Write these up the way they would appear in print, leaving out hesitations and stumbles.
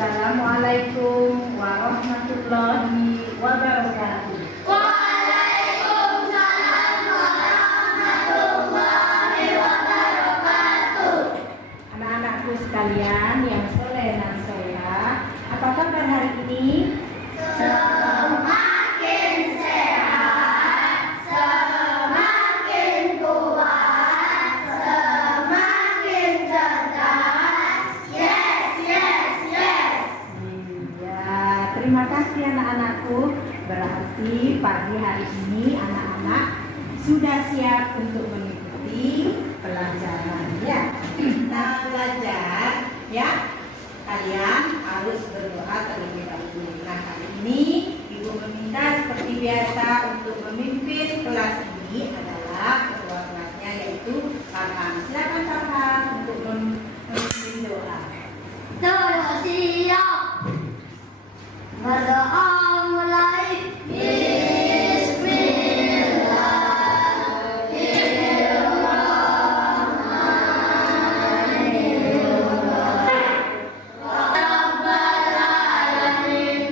Assalamualaikum warahmatullahi wabarakatuh. Waalaikumsalam warahmatullahi wabarakatuh. Anak-anakku sekalian yang soleh dan soleha, apa kabar hari ini? Semakin sehat, semakin kuat, semakin cerdas. Yes, yes, yes. Iya, terima kasih anak-anakku. Berarti pagi hari ini anak-anak sudah siap untuk mengikuti pelajarannya. Kita belajar ya. Kalian harus berdoa terlebih dahulu. Nah, kali ini Ibu meminta seperti biasa untuk memimpin kelas ini adalah ketua kelasnya yaitu Farhan. Silakan Farhan untuk memimpin doa. Sudah siap. Berdoa mulai. Amin ya Rabbal Alamin.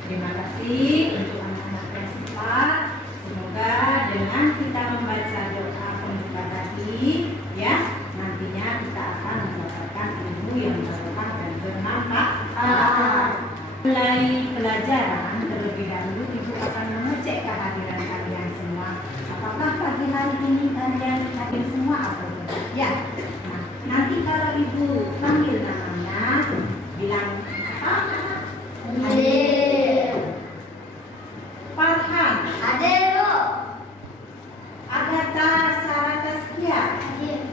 Terima kasih untuk anak-anak yang sempat. Semoga dengan kita membaca doa pembuka tadi, ya, nantinya kita akan mendapatkan ilmu yang berkah dan bermanfaat. Mulai pelajaran terlebih dahulu, Ibu akan mengecek kehadiran kalian semua. Apakah pagi hari ini kalian hadir semua atau tidak? Ya. Nah, nanti kalau Ibu panggil namanya, bilang apa? Hadir. Farhan, Hadir, Bu. Agatha Sarah Taskia, Hadir.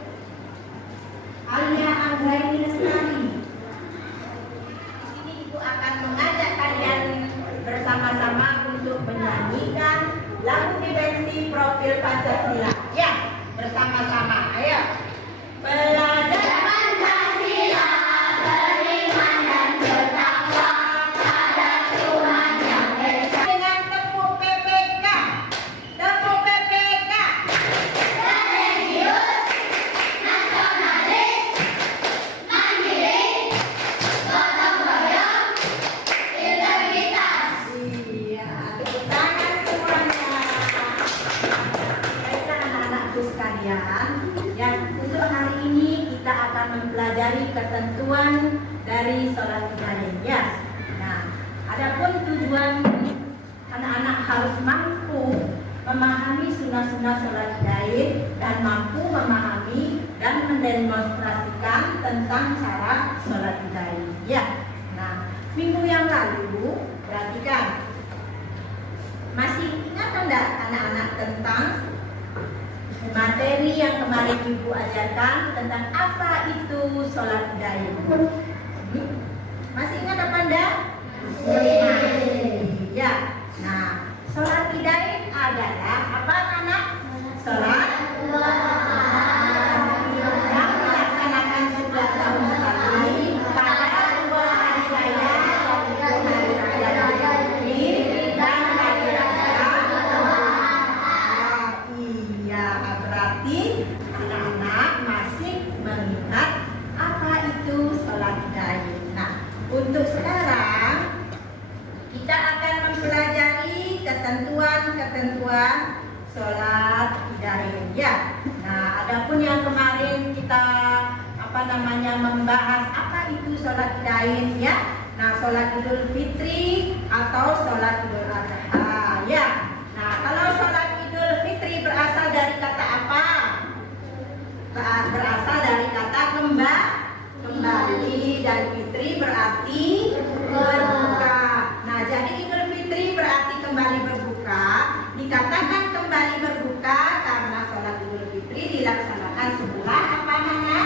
Alia Anggraini Lestari. Di sini Ibu akan mengajak kalian bersama-sama untuk menyanyikan lagu dimensi profil Pancasila. Ya, bersama-sama. Ayo. Belajar Pancasila, beriman dan bertakwa pada Tuhan Yang Esa. dengan tepuk PPK. Tepuk PPK. Religius, nasionalis, mandiri, gotong royong, integritas. Iya, tepuk tangan semuanya. Baiklah anak-anakku sekalian, ya, untuk hari ini kita akan mempelajari ketentuan dari sholat Ibrahim, ya. Nah, adapun tujuan anak-anak harus mampu memahami sunnah-sunnah sholat Ibrahim dan mampu memahami dan mendemonstrasikan tentang cara sholat Ibrahim, ya. Nah, minggu yang lalu perhatikan, masih ingat enggak anak-anak tentang materi yang kemarin Ibu ajarkan tentang apa itu sholat Ibrahim? Masih ingat apa enggak? Masih. Ya. Nah, sholat Ibrahim adalah apa anak? Sholat yang dilaksanakan setiap tahun sekali pada 2 hari raya, yaitu hari raya Idul Fitri dan hari raya. Iya, berarti anak-anak masih mengingat apa itu sholat Ibrahim. Nah, untuk sekarang kita akan mempelajari ketentuan-ketentuan sholat Ibrahim, ya. Nah, adapun yang kemarin kita membahas apa itu sholat Ibrahim, ya. Nah, sholat Idul Fitri atau sholat Idul Adha, ya. Nah, kalau sholat Idul Fitri berasal dari kata apa? Berasal dari kata kembali, dan fitri berarti berbuka. Nah, jadi Idul Fitri berarti kembali berbuka. Dikatakan kembali berbuka karena sholat Idul Fitri dilaksanakan setelah apa namanya?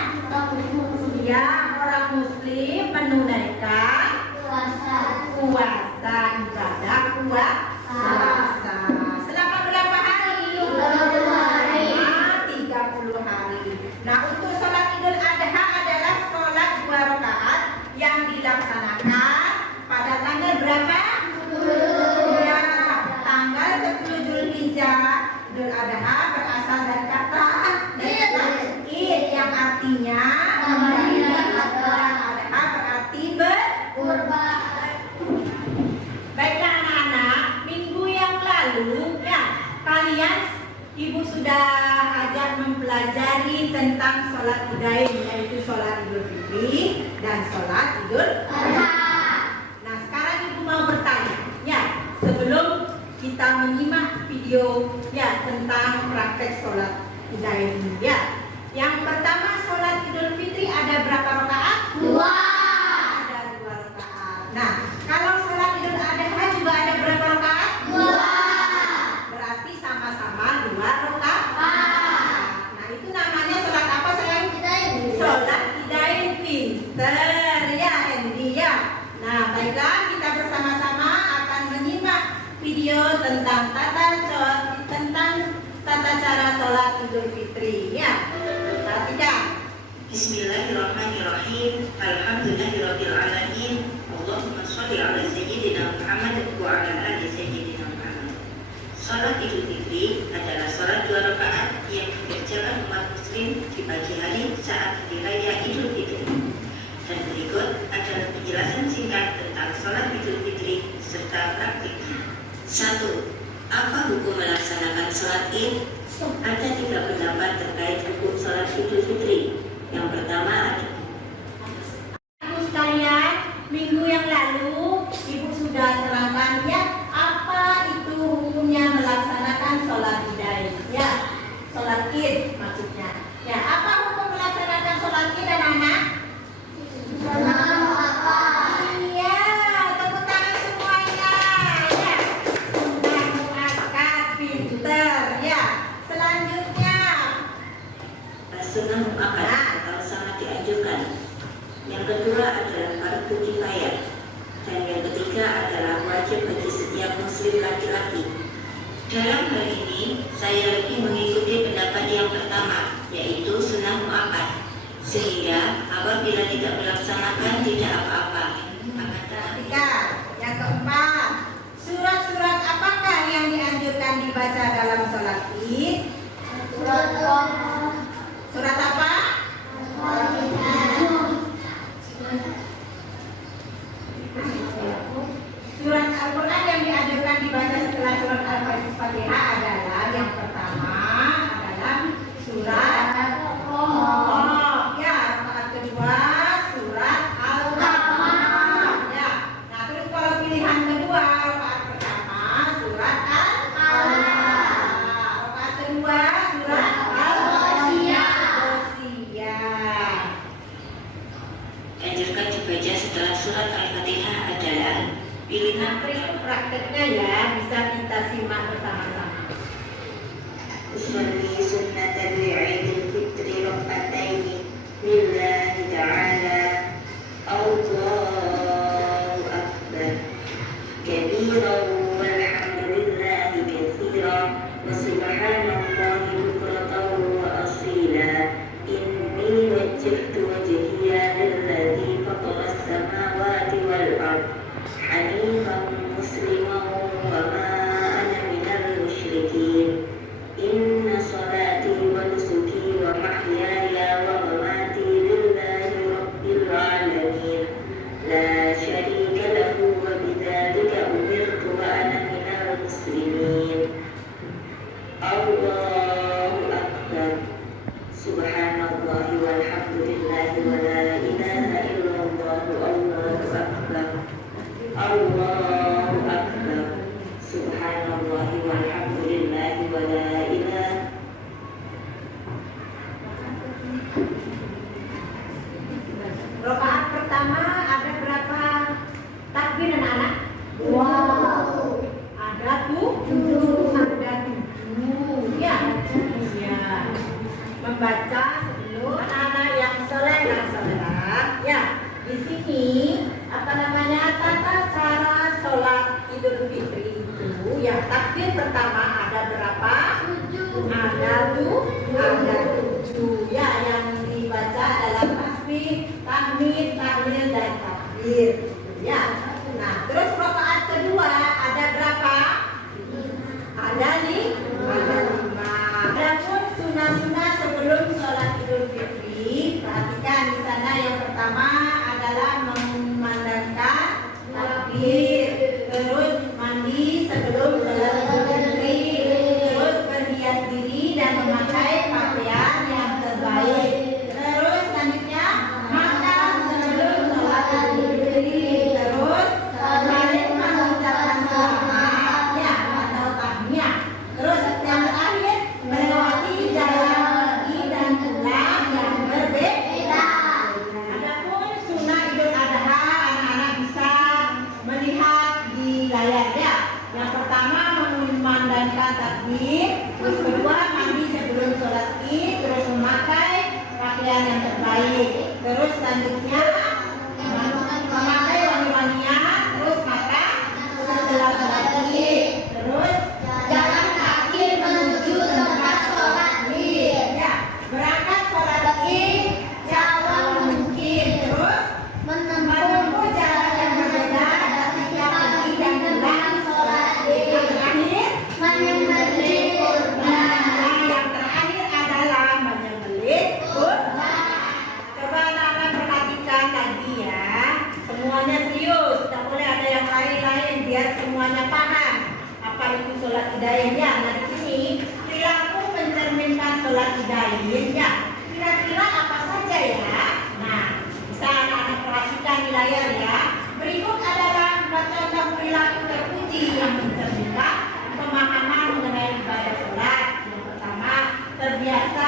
Ya, orang Muslim menunaikan puasa ibadah puasa. Selama berapa hari? 30 hari. 30 hari. Nah, untuk sholat Idul Adha adalah sholat 2 rakaat yang dilaksanakan pada tanggal berapa? 10. Ya, tanggal 10 Zulhijjah. Idul Adha berasal dari kata Id yang artinya Kembali ke mempelajari tentang sholat Idain, yaitu sholat Idul Fitri dan sholat Idul Adha. Nah, sekarang ibu mau bertanya, ya, sebelum kita menyimak video ya tentang praktek sholat Idain ini, ya. Yang pertama, sholat Idul Fitri ada berapa rakaat? 2. Ada 2 rakaat. Nah, kalau sholat Idul Adha juga ada berapa rakaat? 2. Berarti sama-sama 2 rakaat. Nah, itu namanya sholat apa sayang? Sholat Idain. Pinter ya Hendy ya. Nah, baiklah, kita bersama-sama akan menyimak video tentang tata cara sholat Idul Fitri ya. Perhatikan. Bismillahirrahmanirrahim. Alhamdulillahirabbil alamin. Allahumma shalli ala sayyidina Muhammad wa ala ali sayyidina Muhammad. Salat Idul Fitri adalah salat 2 rakaat yang dikerjakan umat muslim di pagi hari saat hari raya Idul Fitri. Dan berikut adalah penjelasan singkat tentang salat Idul Fitri serta praktiknya. 1. Apa hukum melaksanakan salat Id? Ada 3 pendapat terkait hukum salat Idul Fitri. Yang pertama ada Ibu sekalian, minggu yang lalu Ibu sudah terangkan ya apa itu hukumnya melaksanakan sholat Idain ya, sholat Id maksudnya. Ya, apa hukum melaksanakan sholat Id anak-anak? Iya, tepuk tangan semuanya ya. Sunnah muakkad, pinter ya. Selanjutnya sunnah muakkad atau sangat dianjurkan. Yang kedua adalah fardu kifayah. Dan yang ketiga adalah wajib bagi setiap muslim laki-laki. Dalam hal ini, saya lebih mengikuti pendapat yang pertama, yaitu sunnah muakkad. Sehingga apabila tidak melaksanakan tidak apa-apa. ketiga, yang keempat, surat-surat apakah yang dianjurkan dibaca dalam sholat Id? Surat apa? Surat Al-Quran yang dianjurkan dibaca setelah surat Al-Fatihah adalah yang pertama adalah surat ya, rakaat kedua surat Al-Baqarah ya. Nah, terus kalau pilihan kedua rakaat pertama surat Al-Baqarah, rakaat kedua surat Al-Ghasyiyah. Anjurkan dibaca setelah surat Al-Fatihah adalah pilihan Prakteknya ya, bisa kita simak bersama-sama. Usolli sunnatan li'idil fitri rak'ataini lillahi ta'ala. Allahu akbar kabiran walhamdulillahi katsiran wa subhanallahi bukratan wa asila. Inni wajjahtu wajhiya lilladzi fatara as-samawati wal ardh hanifan musliman wa ma ana minal musyrikin. Inna salati wa nusuki wa mahyaya wa mamati lillahi rabbil alamin la syarika lahu wa bidzalika umirtu wa ana minal muslimin. Allahu akbar subhanallahi walhamdulillahi wa la ilaha illallah Allahu akbar. Allahu akbar subhanallahi walhamdulillahi wa la ilaha. Rakaat pertama ada berapa takbir anak-anak? Ada 7. Ada 7 ya. Ya. Membaca sebelum anak-anak yang soleh dan solehat ya. Di sini apa namanya tata cara sholat Idul Fitri itu ya, takbir pertama ada berapa? 7. Ada 7 ya, yang dibaca dalam tasbih, tahmid, tahlil dan takbir ya. Nah, terus rakaat kedua ada berapa? Ada 5. Adapun sunnah-sunnah sebelum sholat Idul Fitri, perhatikan di sana yang pertama adalah memandangkan takbir, terus mandi sebelum sholat Idul Fitri, terus berhias diri dan memakai pakaian pakaian yang terbaik. Terus selanjutnya memakai wangi-wangian, terus makan setelah sholat id. Terus Jalan kaki menuju tempat sholat id. ya, berangkat sholat id Jauh mungkin. terus Menempuh jalan yang berbeda dari yang pergi dan pulang sholat id. yang terakhir Menyembelih kurban. nah, yang terakhir adalah menyembelih kurban. Coba anak-anak perhatikan lagi ya, semuanya serius, tidak boleh ada yang lain-lain biar semuanya paham apa itu sholat idainnya. Nah di sini perilaku mencerminkan sholat idainnya. Kira-kira apa saja ya? Nah, bisa anak-anak perhatikan di layar ya. Berikut adalah contoh perilaku terpuji yang mencerminkan pemahaman mengenai ibadah sholat. Yang pertama, terbiasa